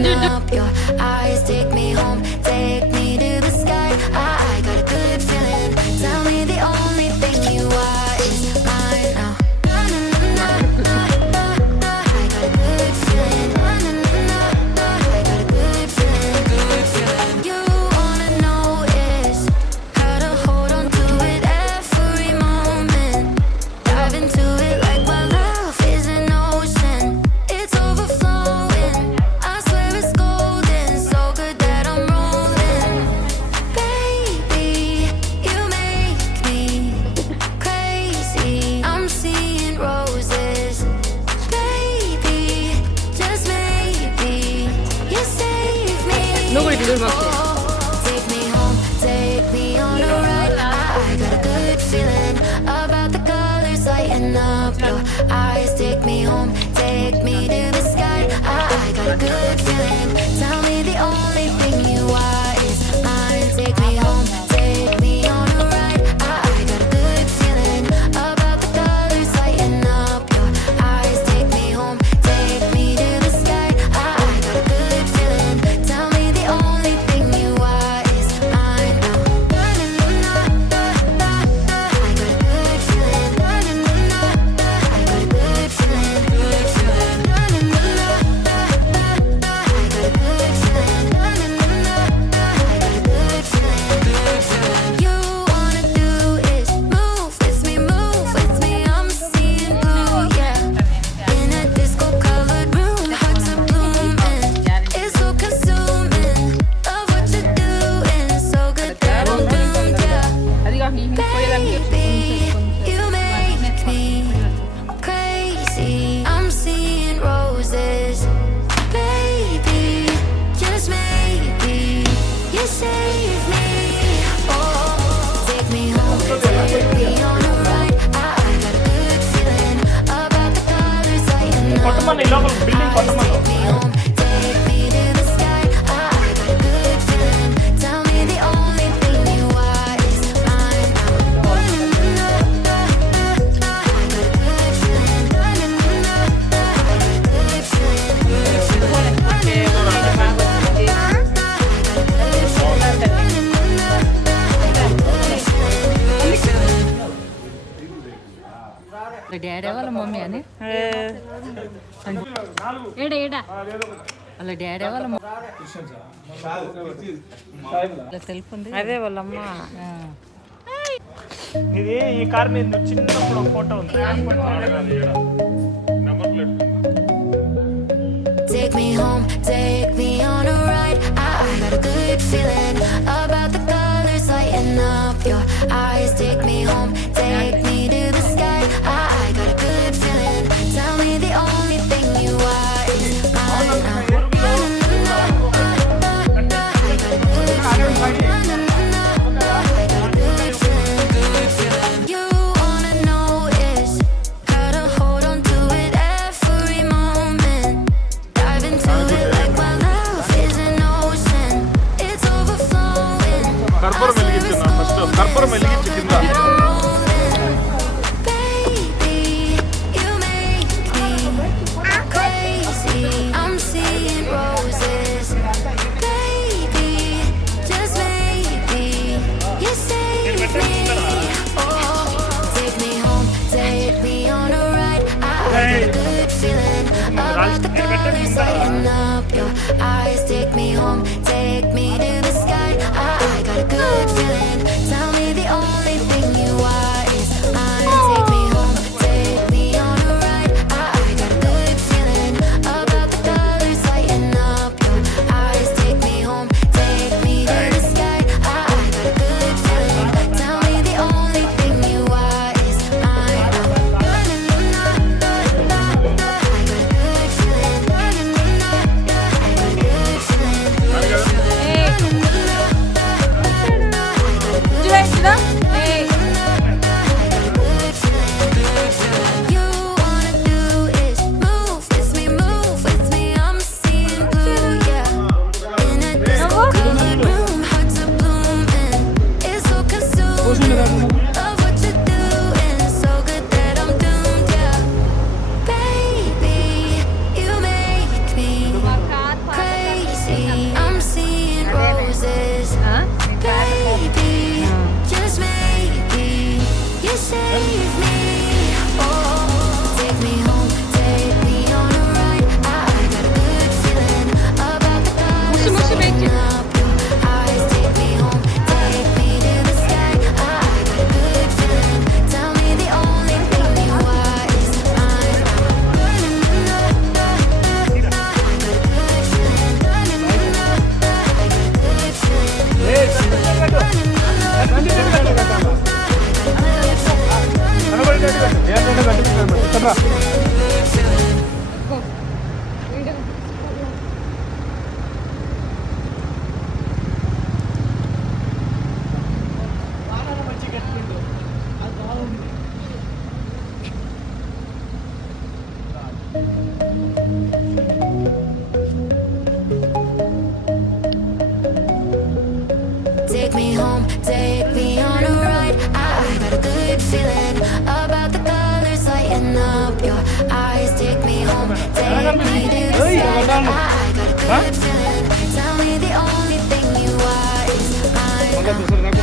up. Your eyes take me home, take me to the sky. I got a good feeling. Tell me the only thing you are is mine now. I got a good feeling. I got a good feeling. Good feeling. You wanna know is how to hold on to it every moment. Dive into it like my love is an ocean. It's overflowing. I swear it's golden. So good that I'm rolling. Baby, you make me crazy. I'm seeing roses. Baby, just maybe you save me. Nobody will mock you. Take me home, take me on a ride. I got a good feeling about the colors lighting up. Your eyes take me home, take me to the sky. I got a good feeling. Tell me the only thing you are is mine. Take me home, take me on a ride. I got a good feeling about the colors lighting up. Your eyes take me home, take me to the sky. I got a good feeling. Tell me the only thing you are is mine now. I got a good feeling. I got a good feeling. Good feeling. I got a good feeling. I got a good feeling. Good feeling. You wanna do is move with me, move with me. I'm seeing blue, yeah. In a disco-colored room, hearts are blooming. It's so consuming. Love what you're doing, so good that I'm doomed, yeah. Baby, you make me crazy. I'm seeing roses. Baby, just maybe you save me. Oh, take me home, take me on a ride. I got a good feeling about the colors lighting up. కొట్టమని లోపల building కొట్టమని Take me home, take me to the sky. I got a good feeling. Tell me the only thing you are is mine now. I got a good feeling. I got a good feeling. Good feeling. Daddy వాళ్ళ mummy అని ఏడా ఏడా వాళ్ళ daddy వాళ్ళ తెలుపు ఉంది అదే వాళ్ళమ్మ. ఇది ఈ కార్ మీద చిన్నప్పుడు ఒక ఫోటో ఉంది. Take me home, take me on a ride. I got a good feeling about the colors lighting up. Your eyes take me home, take me to the sky. I got a good feeling. Tell me the only thing you are is mine now. I got a good feeling. I got a good feeling. Good feeling. You wanna know is how to hold on to it every moment. Dive into it like my love take me home, take me on a ride. I got a good feeling about the colors lighting up your eyes. Take me home, take me to the sky. I got a good feeling. Tell me the only thing you are is mine. I got a good feeling. I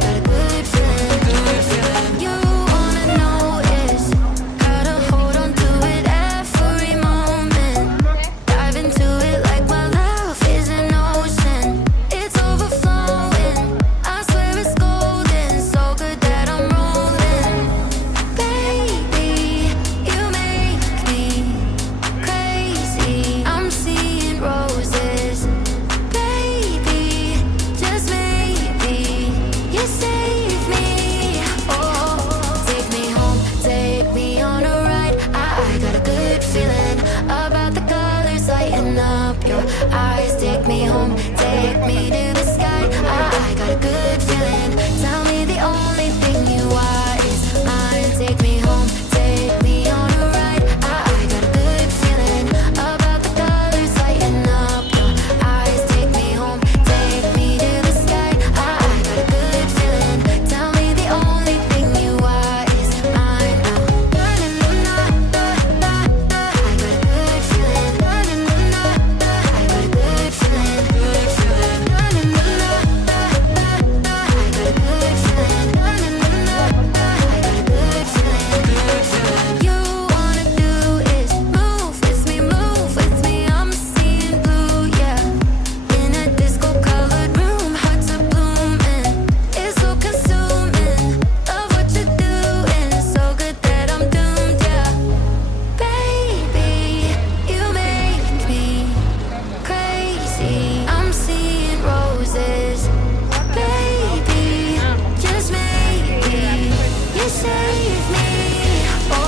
got a good feeling. You wanna know is how to hold on to it every moment. Dive into it like my love is an ocean. It's overflowing. I swear it's golden. So good that I'm rolling. Baby, you make me crazy. I'm seeing roses. Baby, just maybe you save me. Oh, take me home, take me on a ride. I got a good feeling about the colors lighting up your eyes. Take me home, take me to the sky. I got a good feeling. Tell me the only thing you are is mine. Take me home, take me on a ride. I got a good feeling about the colors lighting up your eyes. Take me home, take me to the sky. I got a good feeling. Tell me the only thing you are is mine now. I got a good feeling. I got a good feeling. Good feeling. I got a good feeling. You wanna do is move with me, move with me. I'm seeing blue, yeah. In a disco-colored room, hearts are blooming. It's so consuming. Love what you're doing, so good that I'm doomed, yeah. Baby, you make me crazy. I'm seeing roses. Baby, just maybe you save me. Oh,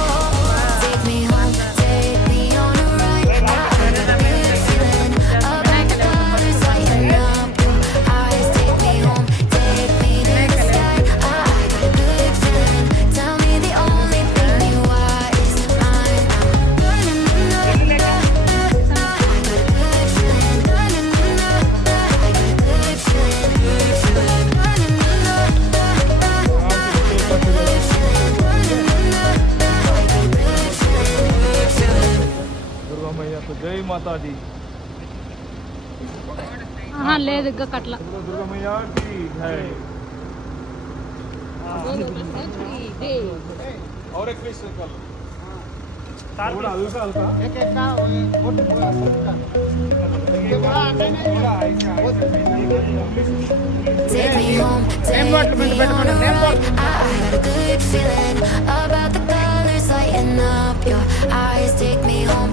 take me home, take me on a ride. I got a good feeling about the colors lighting up your eyes. Take me home, take me to the sky. I got a good feeling. Tell me the only thing you are is mine now. I got a good feeling. I got a good feeling. Good feeling. దుర్గమయ్యకు జై మాతాది. లేదు ఇంకా కట్ల దుర్గమయ్యకి జై. और एक piece कर लो. थोड़ा हल्का हल्का. Take me home, take me on a ride. I got a good feeling about the colors lighting up your eyes. Take me home,